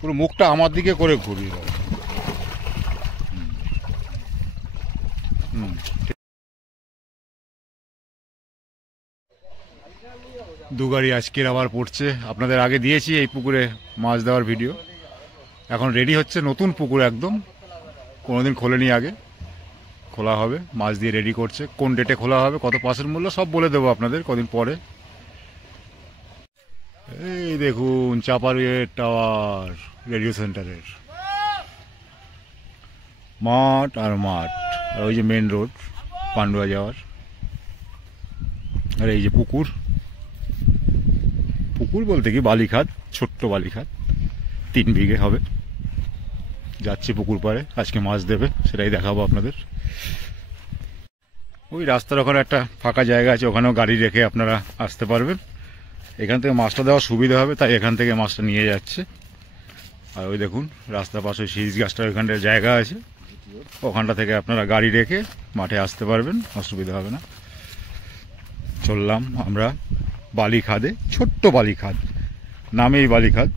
পুরো মুখটা আমার দিকে করে ঘুরিয়ে দাও। দু গাড়ি আজকের আবার পড়ছে। আপনাদের আগে দিয়েছি এই পুকুরে মাছ দেওয়ার ভিডিও। এখন রেডি হচ্ছে নতুন পুকুর, একদম কোনোদিন খোলেনি আগে, খোলা হবে, মাছ দিয়ে রেডি করছে। কোন ডেটে খোলা হবে, কত পাসের মূল্য সব বলে দেবো আপনাদের কদিন পরে। এই দেখুন চাপাড়ির টাওয়ার, রেডিও সেন্টারের মাঠ আর মাঠ, আর ওই যে মেন রোড পান্ডুয়া যাওয়ার। আর এই যে পুকুর, পুকুর বলতে কি বালিখাত, ছোট্ট বালিখাত, 3 বিঘে হবে। যাচ্ছি পুকুর পাড়ে, আজকে মাছ দেবে, সেটাই দেখাবো আপনাদের। ওই রাস্তার ওখানে একটা ফাঁকা জায়গা আছে, ওখানেও গাড়ি রেখে আপনারা আসতে পারবেন। এখান থেকে মাছটা দেওয়া সুবিধা হবে, তাই এখান থেকে মাছটা নিয়ে যাচ্ছে। আর ওই দেখুন রাস্তার পাশে শীষ গাছটা, ওইখানটায় জায়গা আছে, ওখানটা থেকে আপনারা গাড়ি রেখে মাঠে আসতে পারবেন, অসুবিধা হবে না। চললাম আমরা বালিখাদে, ছোট্ট বালিখাদ, নামেই বালিখাদ।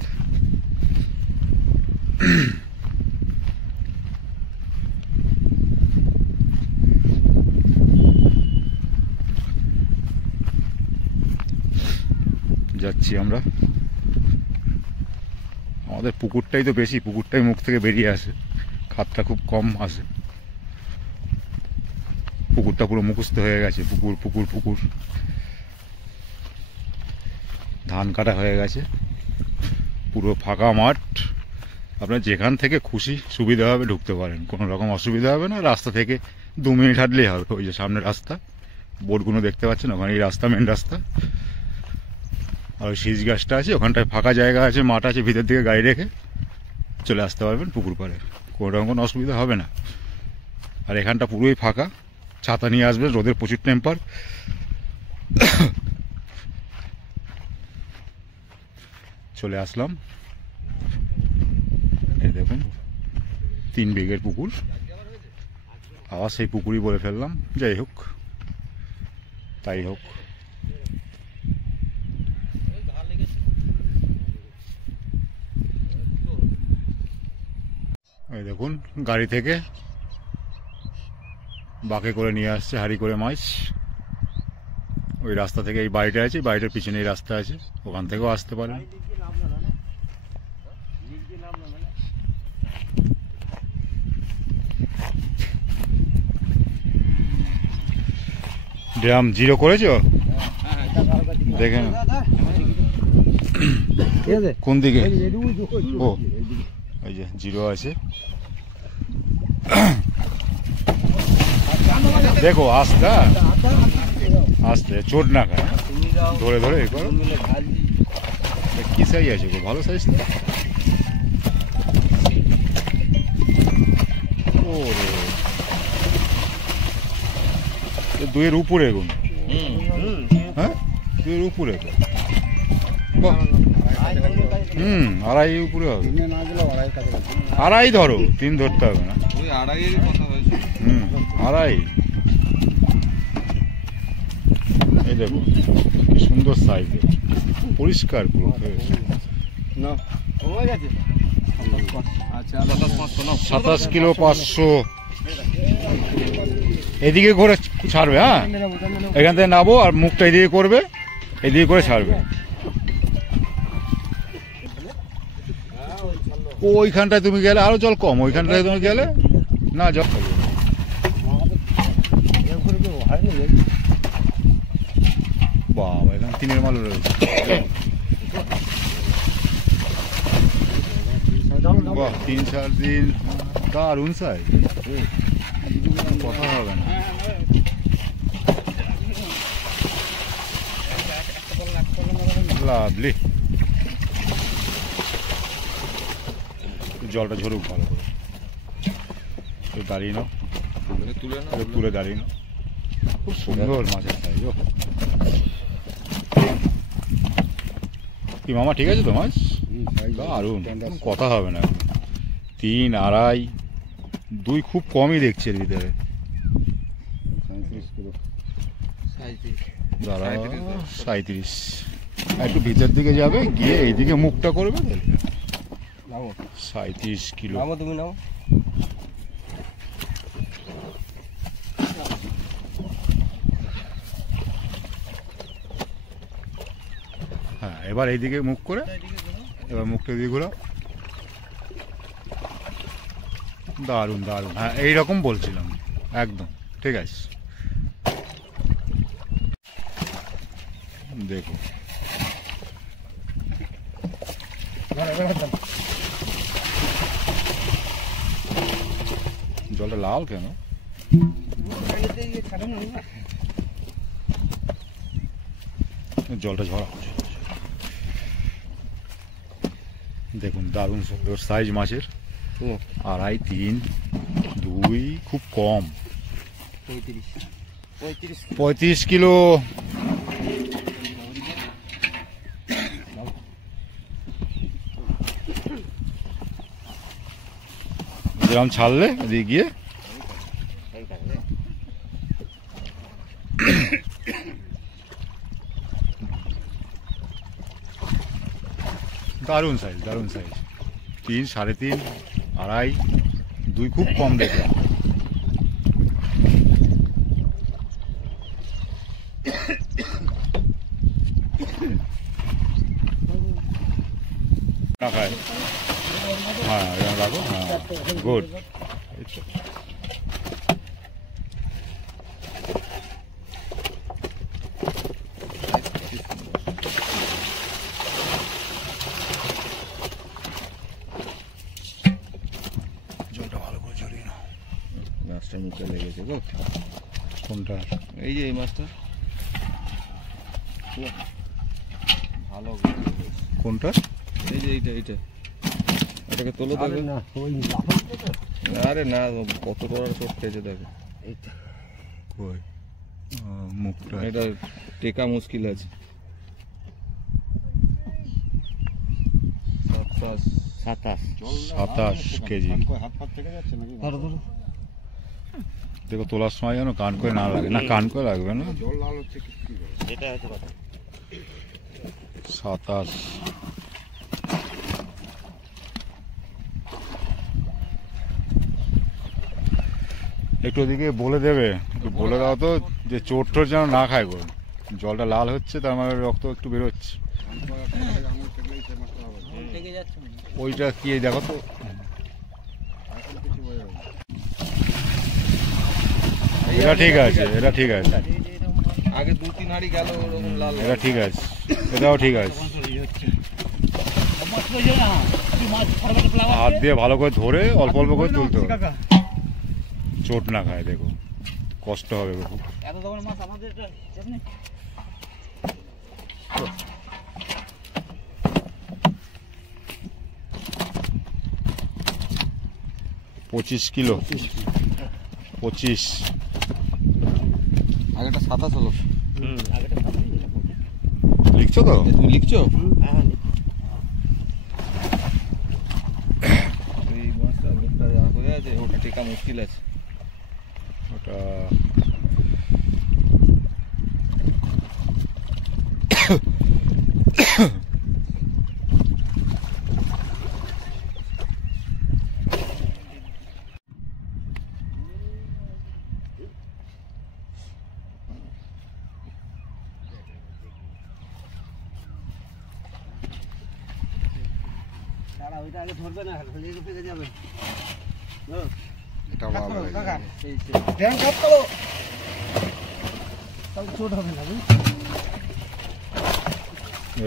যাচ্ছি আমরা। আমাদের পুকুরটাই তো বেশি, পুকুরটাই মুখ থেকে বেরিয়ে আসে, খাতটা খুব কম আসে। পুকুরটা পুরো মুখস্থ হয়ে গেছে, পুকুর পুকুর পুকুর। ধান কাটা হয়ে গেছে, পুরো ফাঁকা মাঠ। আপনার যেখান থেকে খুশি সুবিধাভাবে ঢুকতে পারেন, কোনো রকম অসুবিধা হবে না। রাস্তা থেকে 2 মিনিট হাঁটলেই হবে। ওই যে সামনে রাস্তা, বোর্ডগুলো দেখতে পাচ্ছেন, ওখানে এই রাস্তা, মেন রাস্তা। আর ওই শীষ গাছটা আছে, ওখানটায় ফাঁকা জায়গা আছে, মাঠ আছে, ভিতর দিকে গাড়ি রেখে চলে আসতে পারবেন পুকুর পাড়ে, কোনো রকম কোনো অসুবিধা হবে না। আর এখানটা পুরোই ফাঁকা, ছাতা নিয়ে আসবেন, রোদের প্রচুর টেম্পার। চলে আসলাম, এই দেখুন 3 বিঘের পুকুর। আবার সেই পুকুরই বলে ফেললাম, যাই হোক তাই হোক। এই দেখুন গাড়ি থেকে বাঁকে করে নিয়ে আসছে হাঁড়ি করে মাছ। ওই রাস্তা থেকে এই বাড়িটা আছে, বাড়িটার পিছনে এই রাস্তা আছে, ওখান থেকেও আসতে পারেন। ড্রাম জিরো করেছো দেখে না, কোন দিকে? ও এই যে জিরো আছে, দেখো আস্তে আস্তে, চোট না খায়, ধরে ধরে এ করো। কি সাইজ আছে গো, ভালো সাইজ তো। ওরে 2-এর উপরে গুণ, হ্যাঁ 2-এর উপরে তো। আড়াই উপরে হবে, আড়াই ধরো, 3 ধরতে হবে না, আড়াই। এই দেখো কি সুন্দর সাইজ, পরিষ্কার পুরো। 27 কিলো 500। এদিকে করে ছাড়বে, হ্যাঁ এখান থেকে নাবো, আর মুখটা এদিকে করবে, এদিকে করে ছাড়বে। ওইখানটায় তুমি গেলে আরো জল কম, ওইখানটায় তুমি গেলে না জল। বাবা এখানে 3-এর মাল রয়েছে, বাহ 3-4 দিন, দারুন সাইজ, কথা হবে না। লাভলি, জলটা ঝরুক ভালো করে, দাঁড়িয়ে নাও, তুলে দাঁড়িয়ে নাও। খুব সুন্দর মাছের সাইজ। কি মামা ঠিক আছে তো মাছ? দারুন, কথা হবে না। 3, আড়াই, 2 খুব কমই দেখছি এর ভিতরে। 37। একটু ভিতর দিকে যাবে, গিয়ে এইদিকে মুখটা করবে, 37 কিলো। তুমি নাও। হ্যাঁ, এবার এইদিকে মুখ করে, এবার মুখটা দিয়ে ঘোরাও। দারুণ দারুণ, হ্যাঁ এইরকম বলছিলাম, একদম ঠিক আছে। দেখো জলটা লাল কেন? জলটা ঝরা। দেখুন দারুণ সুন্দর সাইজ মাছের, 2.5, 3, 2, খুব কম, 35 কিলো। যেরকম ছাড়লে এদিকে গিয়ে দারুণ সাইজ, দারুণ সাইজ। 3, 3.5, 2.5, 2 খুব কম দেখলাম। খায়, হ্যাঁ রাখো, হ্যাঁ গুড। জলটা ভালো করে ঝরিয়ে নাও। মাছটা নিচে লেগেছে গো। কোনটা? এই যে এই মাছটা ভালো। কোনটা? এই যে এইটা এটাকে তোলো দেখো। না আরে না, কত বড় চোখ খেয়েছে দেখো। কই মুখটা? এটা টেকা মুশকিল আছে। 27 কেজি। দেখো তোলার সময় যেন কান করে না লাগে, না কান করে লাগবে না। 27। একটু ওদিকে বলে দেবে, একটু বলে দাও তো যে চোট টোট যেন না খায় গো। জলটা লাল হচ্ছে, তার মানে রক্ত একটু বেরোচ্ছে। ওইটা কি দেখো তো। এটা ঠিক আছে, এটা ঠিক আছে। আগে 2-3 হাঁড়ি গেল ওরকম লাল। এটা ঠিক আছে, এটাও ঠিক আছে। হাত দিয়ে ভালো করে ধরে অল্প অল্প করে তুলতে হবে, চোট না খায়। দেখো কষ্ট হবে খুব। এত বড় মাছ আমাদের এটা জানেন? 25 কিলো। 25। আগেটা 27 হলো। আগেটা লিখছো তো? তুমি লিখছো? হ্যাঁ এই মাছটা মুখটা হয়ে আছে, ওটা টেকা মুশকিল আছে। ওটা দাঁড়া, ওইটা আগে ধরবে না, লেগে ফেলে যাবে। এটা ভালো কাকা লাগে। এই ড্যাম কাট করো, তাহলে চোট হবে না।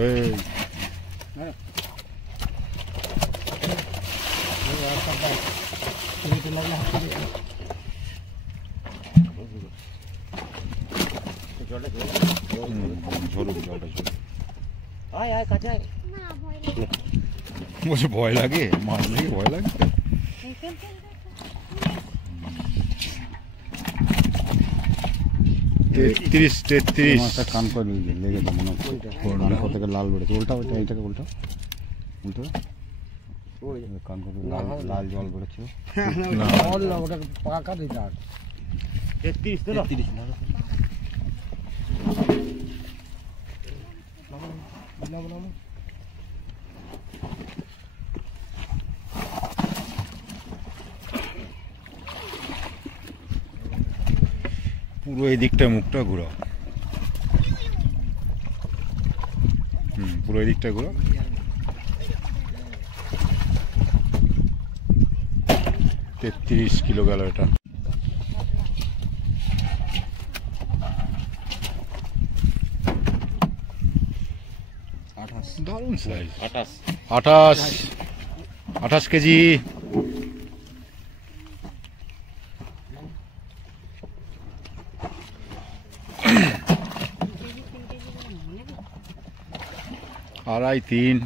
এই ঝরুক, জলটা ঝরুক। আয় আয় কাছে আয়। বলছে ভয় লাগে, মাছ দেখে ভয় লাগে। 33। মাছটা কান করে লেগেছে মনে হচ্ছে, কান থেকে লাল বেড়েছে। উল্টা ওইটা, এইটাকে উল্টা উল্টো কান করে লাল জল বেড়েছে। ওটা পাকা দিতে আর 33 তো 33 না। পুরো এই দিকটা মুখটা ঘুরাও। পুরো এই দিকটা ঘুরাও। 33 কিলো গেল এটা। দারুণ সাইজ। 28 কেজি। আড়াই 3,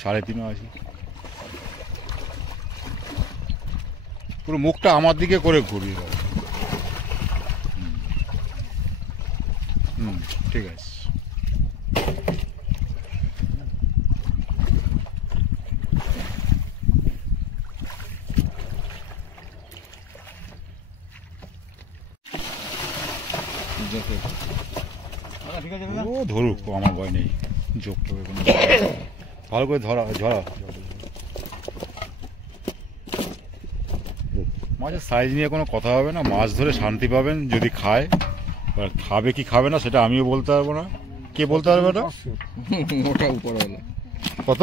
3.5 আছে। পুরো মুখটা আমার দিকে করে ঘুরিয়ে দাও। ঠিক আছে। ও ধরুক, আমার ভয় নেই। যোগ টোক ভালো করে ধরা ঝরা। মাছের সাইজ নিয়ে কোনো কথা হবে না, মাছ ধরে শান্তি পাবেন যদি খায়। এবার খাবে কি খাবে না সেটা আমিও বলতে পারবো না। কে বলতে পারবে ওটা? ওটা উপরে হলো কত?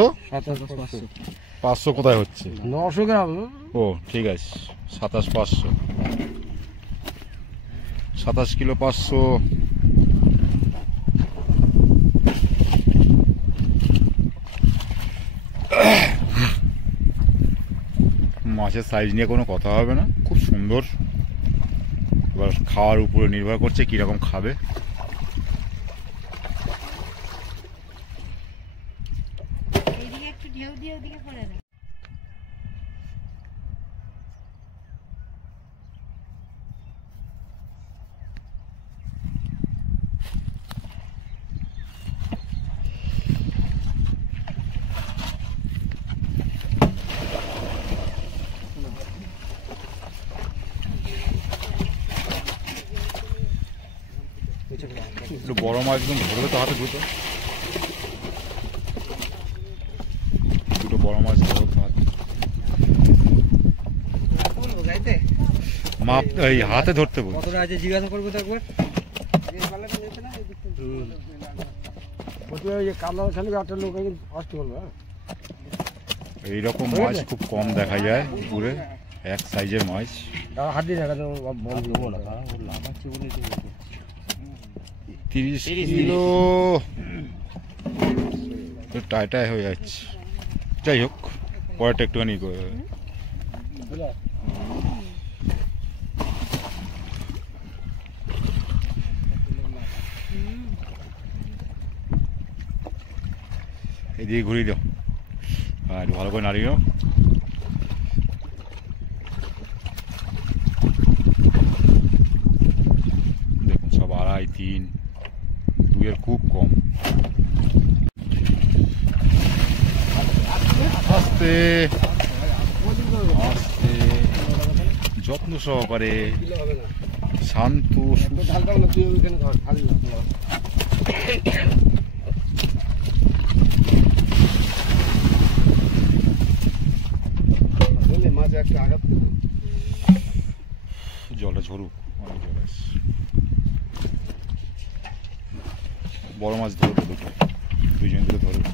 500 কোথায় হচ্ছে? 900 গ্রাম। ও ঠিক আছে, 27,500। 27 কিলো 500। মাছের সাইজ নিয়ে কোনো কথা হবে না, খুব সুন্দর। এবার খাওয়ার উপরে নির্ভর করছে কীরকম খাবে। একটু বড় মাছ ধরবে তো হাতে দুটো বড় মাছ ধরবে তো হাতে। মাপ এই হাতে ধরতে বল। কতটা আছে জিজ্ঞাসা করবো তো একবার। এইরকম মাছ খুব কম দেখা যায় পুকুরে, এক সাইজের মাছ। হাত দিয়ে দেখা 30 কিলো টাইটাই হয়ে যাচ্ছে। যাই হোক, পরেরটা একটুখানি এদিকে ঘুরিয়ে দাও আর ভালো করে নাড়িয়ে দাও। দেখুন সব 2.5, 3, 2 এর খুব কম। আস্তে আস্তে যত্ন সহকারে শান্ত জলটা ঝরুক, অনেক জল আসছে। বড় মাছ ধরবে দুটো, দুজন ধরে ধরবে।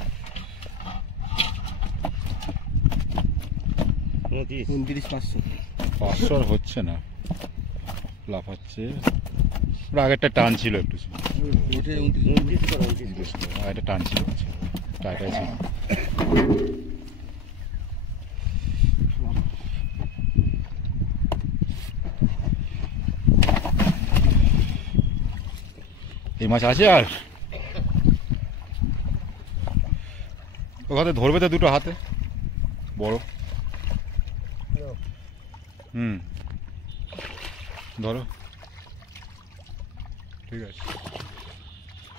500 আর হচ্ছে না, লাফাচ্ছে। আগেরটা টান ছিল একটু, আগেরটা টান ছিল, টাইটাই ছিল। এই মাছ আছে আর ওখানে ধরবে তো দুটো হাতে বড়। ধরো, ঠিক আছে।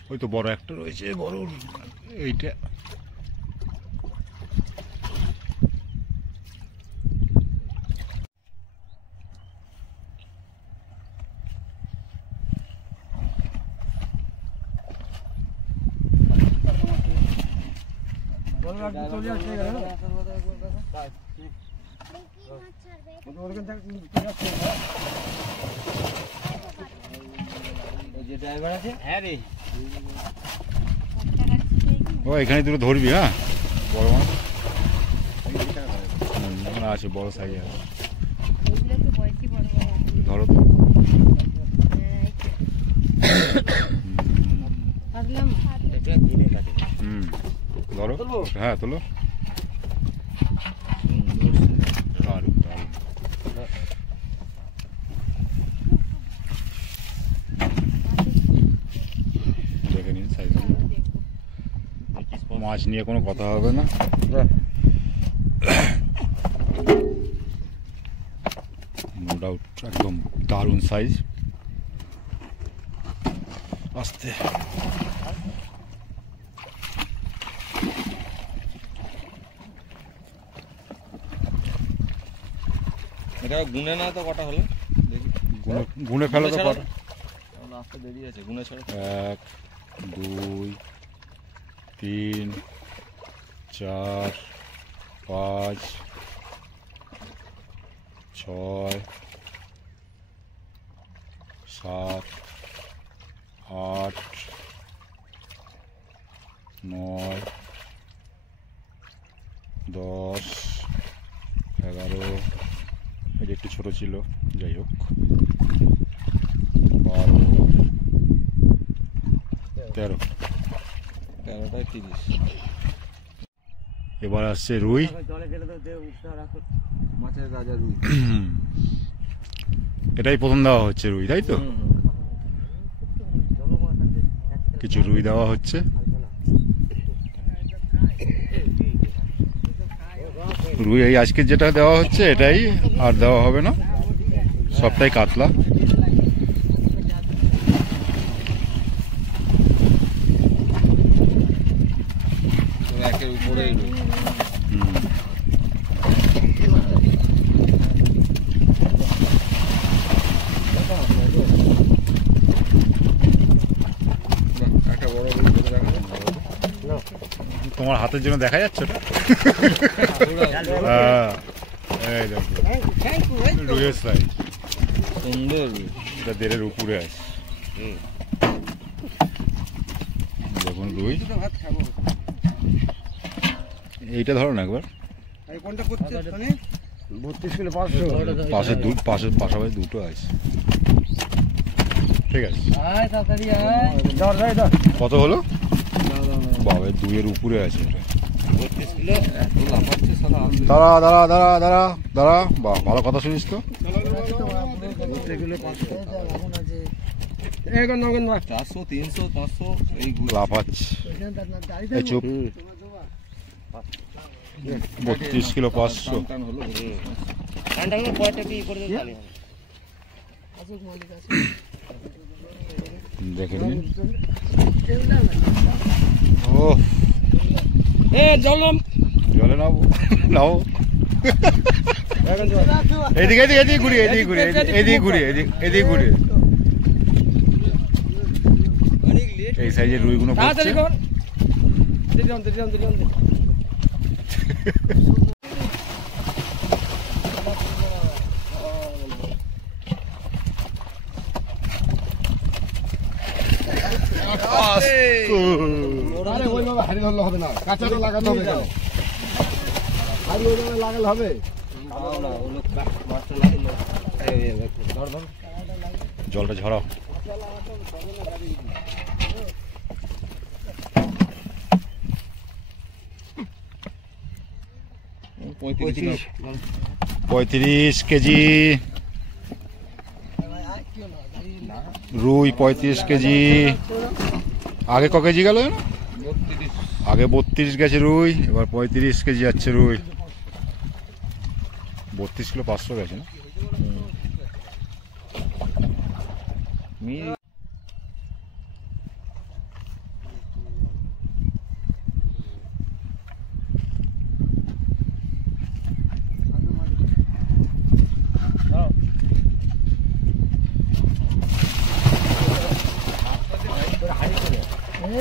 ওই তো বড় একটা রয়েছে, বড় এইটা। যে ড্রাইভার আছে, হ্যাঁ রে, ও এখানে দুটো ধরবি, হ্যাঁ বড় মাছ না আছে, বড় সাইজ আছে, ধরো তো। এটা কিনে কাটে। ধরো, হ্যাঁ তোলো। দারুণ দারুণ। দেখে নিন সাইজ, মাছ নিয়ে কোনো কথা হবে না। নো ডাউট একদম দারুণ সাইজ। আস্তে এটা গুনে না তো কটা হলো দেখি, গুনে ফেলো তো কটা। আসতে দেরি আছে, গুনে ছাড়া। 1 2 3 4 5 6 7 8 9 10 11, এই যে একটু ছোট ছিল, যাই হোক 12 13, 13টায় 30। এবার আসছে রুই। জলে ফেলে তো দে, উঠতে রাখো। মাছের রাজা রুই। এটাই প্রথম দেওয়া হচ্ছে রুই, তাই তো? কিছু রুই দেওয়া হচ্ছে। রুই এই আজকের যেটা দেওয়া হচ্ছে এটাই, আর দেওয়া হবে না, সবটাই কাতলা। একের উপরে একটা বড় রুই ধরে রাখো। তোমার হাতের জন্য দেখা যাচ্ছে ওটা? হ্যাঁ, এই দেখো রুইয়ের সাইজ, সুন্দর রুই। এটা 1.5-এর উপরে আছে। দেখুন রুই, এইটা ধরো না একবার। কোনটা করছে শুনি? 32 কিলো 500। পাশাপাশি দুটো আছে, ঠিক আছে। আয় তাড়াতাড়ি আয়, ধর ধর ধর। কত হলো? বাবা 2-এর উপরে আছে এটা। 32 কিলো এত লাফাচ্ছে সাদা আলু। দাঁড়া দাঁড়া দাঁড়া দাঁড়া দাঁড়া, বাহ ভালো কথা শুনিস তো। 32 কিলো 500 এখন আছে। এখন নগন না 400 300 500 এই লাফাচ্ছে। এই চুপ। 32 কিলো 500। টান হলো। ঠান্ডা হলে কয়টা কি করে খালি হবে? দেখে নিন। ও এ জলম জলে নাও নাও। এদিকে এদিকে এদিকে ঘুরি, এদিকে ঘুরি, এদিকে ঘুরি, এদিকে ঘুরি। এই সাইজের রুইগুলো পড়ছে। তাড়াতাড়ি কর। দিলাম। আরে ওইভাবে হাড়ি ধরলে হবে না, কাঁচাটা লাগাতে হবে কেন? হাড়ি ওইভাবে লাগালে হবে? জলটা ঝরাও। পঁয়ত্রিশ 35 কেজি রুই, 35 কেজি। আগে ক কেজি গেল? আগে 32 গেছে রুই, এবার 35 কেজি যাচ্ছে রুই। 32 কিলো 500 গেছে না?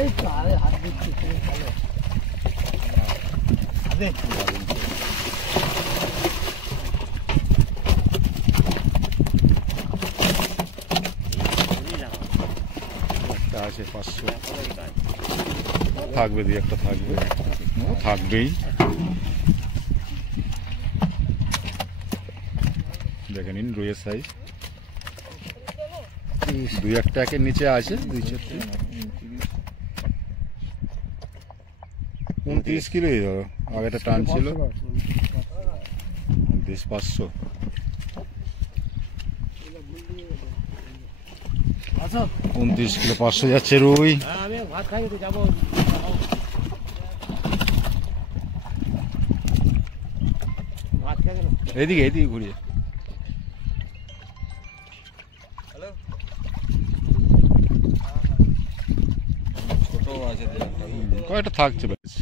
এই তো আরে হাত দিচ্ছি তুমি ভালো। আরে 500 থাকবে, দুই একটা থাকবে, ও থাকবেই। দেখে নিন রুইয়ের সাইজ, দুই একটা একের নিচে আছে, 2-4 29 কিলোই ধরো, আগেটা টান ছিল 500। 29 কিলো 500 যাচ্ছে রুই। আমি ভাত খাই তো যাবো। ভাত খাই না। এদিকে এদিকে ঘুরিয়ে, ছোট আছে দু একটা। কয়টা থাকছে ব্যাস।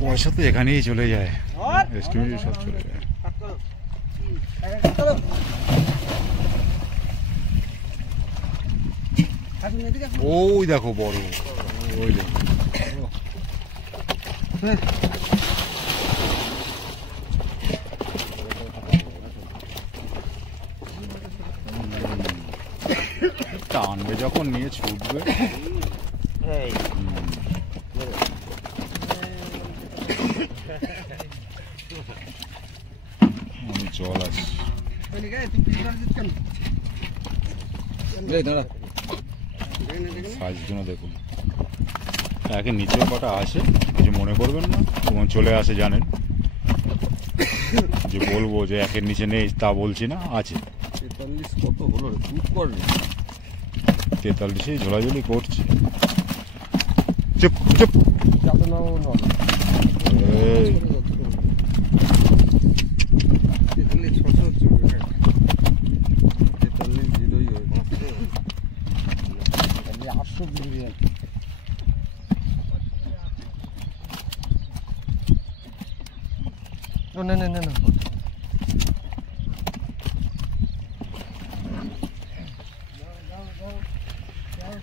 পয়সা তো এখানেই চলে যায়, এস্টিমেটে সব চলে যায়। ওই দেখো বড়, ওই দেখো টানবে যখন নিয়ে ছুটবে। জল আছে, সাইজগুলো দেখুন, একে নিচেও কটা আছে, কিছু মনে করবেন না, তোমার চলে আসে জানেন, যে বলবো যে একের নিচে নেই তা বলছি না, আছে। 43 কত হলো রে, খুব করবে 43 ঝোলাঝুলি করছে। চুপ চুপ, এই,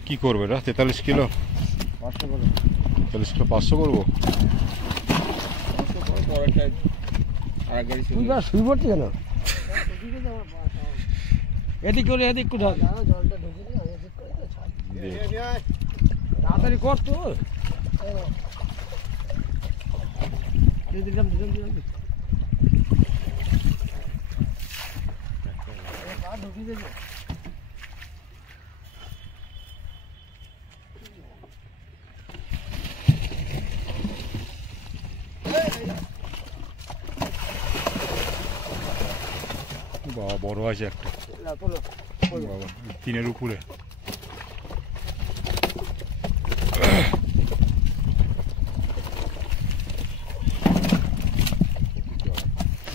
কি করবে এটা? 43 কিলো, 43 কিলো 500 করবো। শুইবর্তি কেন? এদিক করে এদিক কোথায়? তাড়াতাড়ি কর তো। বাবা বড় আছে একটা, বাবা 3-এর উপরে।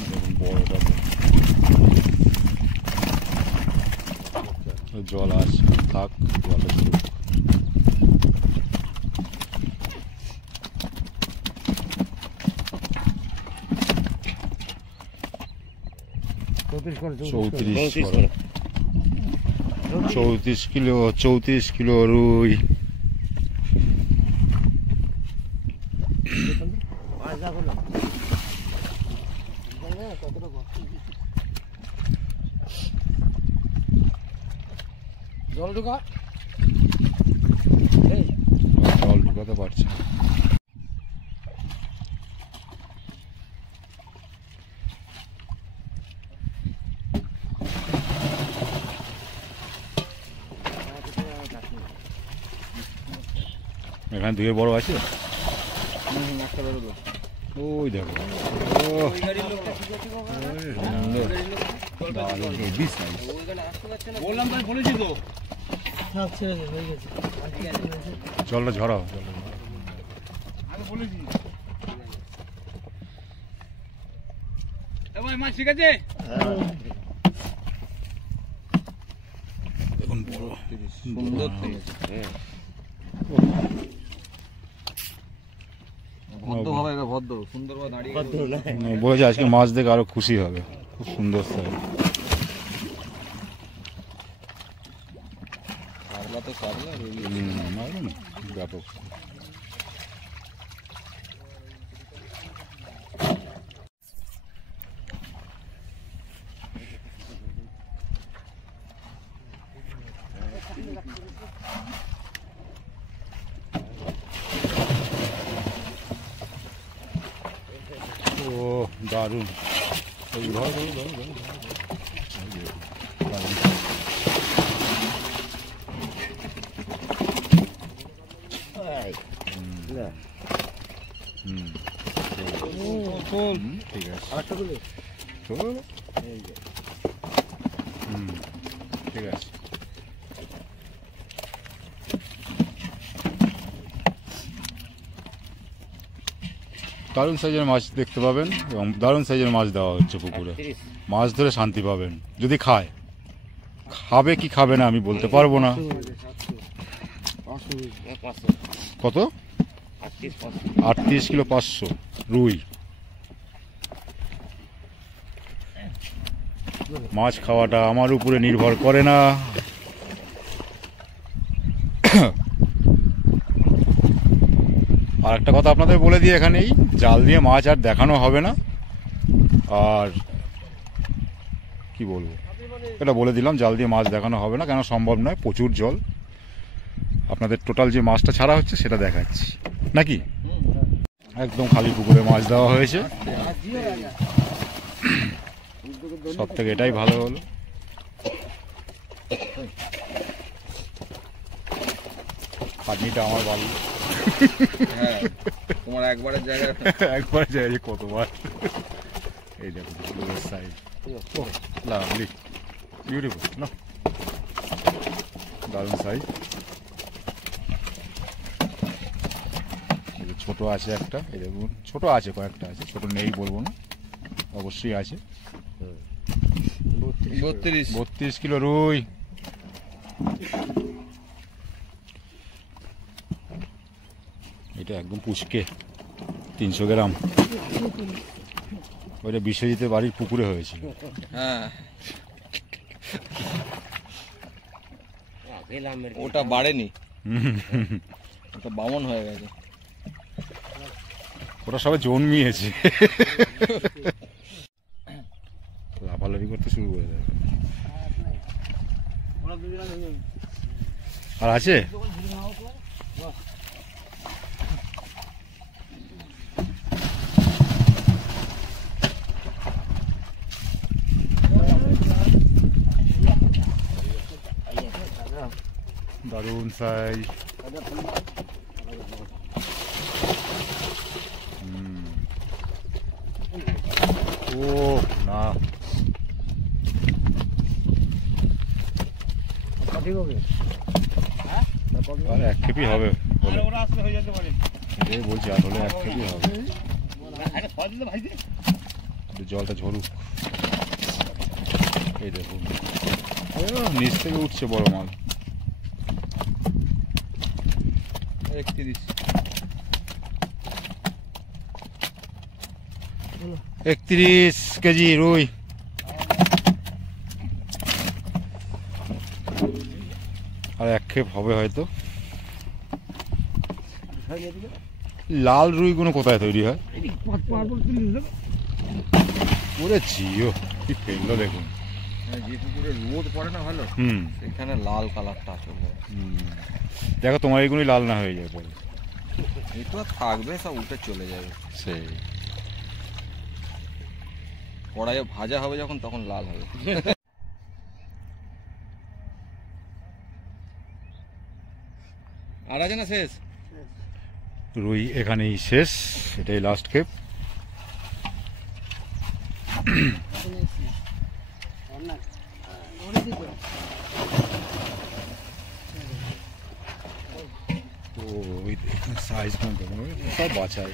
দেখুন বড়টা, জল আছে, থাক জলে শুরু। চৌত্রিশ কিলো, 34 কিলো রুই। জল ঢুকা, জল ঢুকাতে পারছে না। এখানে 2-এর বড় আছে, ওই দেখো, বললাম তাই বলেছি তো। জলটা ঝরাও, আমি বলেছি মাছ ঠিক আছে। দেখুন বড়, সুন্দর ভদ্র হবে, ভদ্র সুন্দরভাবে দাঁড়িয়ে বলেছে আজকে মাছ দেখে আরো খুশি হবে, খুব সুন্দর সাইজ। সারলা তো সারলা, ব্যাপক। দারুণ। এই ধরো ধরো ধরো ধরো, দারুণ। হুম, ঠিক আছে। চলো। ঠিক আছে। দারুণ সাইজের মাছ দেখতে পাবেন এবং দারুণ সাইজের মাছ দেওয়া হচ্ছে পুকুরে। মাছ ধরে শান্তি পাবেন যদি খায়। খাবে কি খাবে না আমি বলতে পারবো না। কত? 38 কিলো 500 রুই। মাছ খাওয়াটা আমার উপরে নির্ভর করে না। আর একটা কথা আপনাদের বলে দিই, এখানেই জাল দিয়ে মাছ আর দেখানো হবে না। আর কি বলবো, এটা বলে দিলাম, জাল দিয়ে মাছ দেখানো হবে না, কেন সম্ভব নয়, প্রচুর জল। আপনাদের টোটাল যে মাছটা ছাড়া হচ্ছে সেটা দেখাচ্ছি নাকি। একদম খালি পুকুরে মাছ দেওয়া হয়েছে, সব থেকে এটাই ভালো হলো। খাটনিটা আমার ভালো। হ্যাঁ, তোমার একবারের জায়গায় একবার যাই কতবার। এই দেখো সাইজ, লাভলি, বিউটিফুল না, দারুণ সাইজ। ছোট আছে একটা, এই দেখুন ছোট আছে, কয়েকটা আছে, ছোট নেই বলবো না, অবশ্যই আছে। 32 কিলো রুই। এটা একদম পুচকে, 300 গ্রাম। ওইটা বিশ্বজিতের বাড়ির পুকুরে হয়েছিল। হ্যাঁ, ওটা বাড়েনি, ওটা বামন হয়ে গেছে। ওটা সবাই জন্মিয়েছে, লাফালাফি করতে শুরু করে দেবে। আর আছে দারুণ সাইজ। ও না, আর এক খেপি হবে বলে এটাই বলছি, আর হলে এক খেপি হবে। জলটা ঝরুক। এই দেখুন নিচ থেকে উঠছে বড় মাল। 31 কেজি রুই। আর এক খেপ হবে হয়তো। লাল রুইগুলো কোথায় তৈরি হয়? ওরে জিও কি ফেললো দেখুন। যে পুকুরে রোদ পড়ে না ভালো, সেখানে লাল কালারটা চলে যায়। দেখো তোমার এইগুলোই লাল না হয়ে যায় পরে। এই তো থাকবে, সব উঠে চলে যাবে। সেই কড়াইয়ে ভাজা হবে যখন, তখন লাল হবে। আর আছে না শেষ? রুই এখানেই শেষ, এটাই লাস্ট খেপ। ও ওই সাইজ কম সব বাছাই।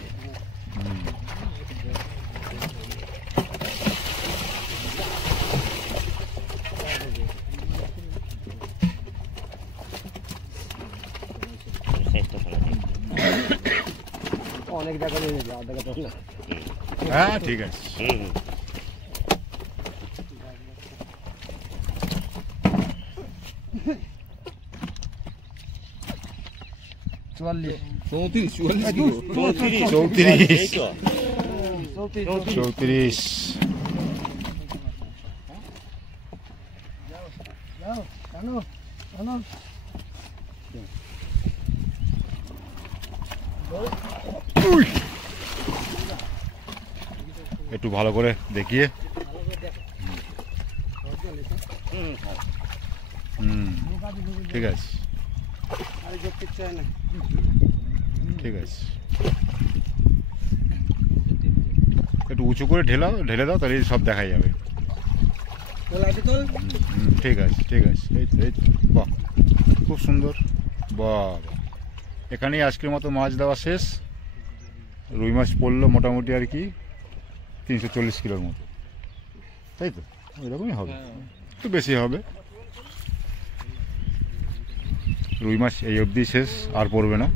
অনেক জায়গা নিয়ে যাবে, হ্যাঁ ঠিক আছে। চৌত্রিশ। একটু ভালো করে দেখিয়ে। হুম, ঠিক আছে, ঠিক আছে। একটু উঁচু করে ঢেলে দাও, তাহলে সব দেখা যাবে। ঠিক আছে, ঠিক আছে। এই তো, এই তো, বাহ, খুব সুন্দর। বাহ, এখানেই আজকের মতো মাছ দেওয়া শেষ। রুই মাছ পড়লো মোটামুটি আর কি 340 কিলোর মতো, তাই তো? ওইরকমই হবে, একটু বেশি হবে। রুই মাছ এই অবধি শেষ, আর পড়বে না।